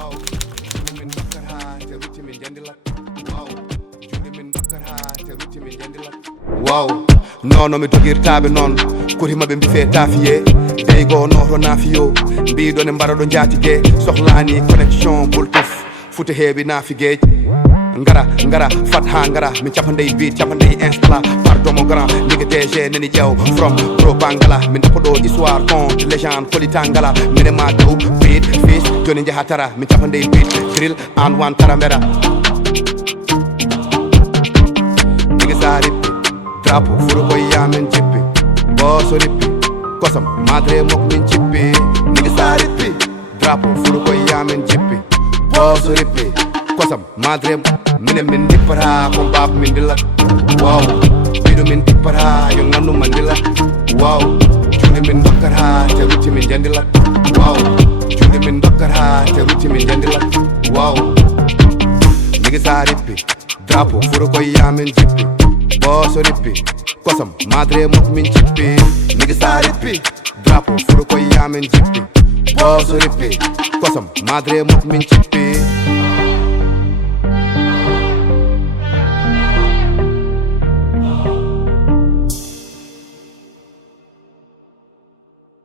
Wow, juuɗe min dokkat ha te rutti min jandilat. Wow, juuɗe min dokkat ha te rutti min jandilat. Wow, nono mi dogirtaɓe noon kotima ɓe mbife tafiye deygo noto nafiyo mbiɗon e mbaraɗo jatigué sohlani connexion boltouf fouta heeɓi nafigueji ngara fat ha ngara min capandey beat capandey installa pardon mon grand ndiga DG nani ƴeew from pro bangala min ɗapaɗo histoire conte légende kolita ngala minema dow beat fils joni jaaha tara min capandey beat grill an wan tara mbeɗa ndiga sa rippi drapeau furo koye yamin jippi boso rippi kosam madre mok min cippi ndiga sa rippi drapeau furo koye yamin jippi boso rippi kosam madre minen min dippata ko baba min dillat. Wow, ɓiɗo min dippata yo ngannuma dillat. Wow, juuɗe min dokkata te rutti min jandilat. Wow, juuɗe min dokkata te rutti min jandilat. Wow, ndiga sa rippi drapeau furo koye yamin jippi boso rippi kosam madre mok min cippi ndiga sa rippi drapeau furo koye yamin jippi boso rippi kosam madre mok min cippi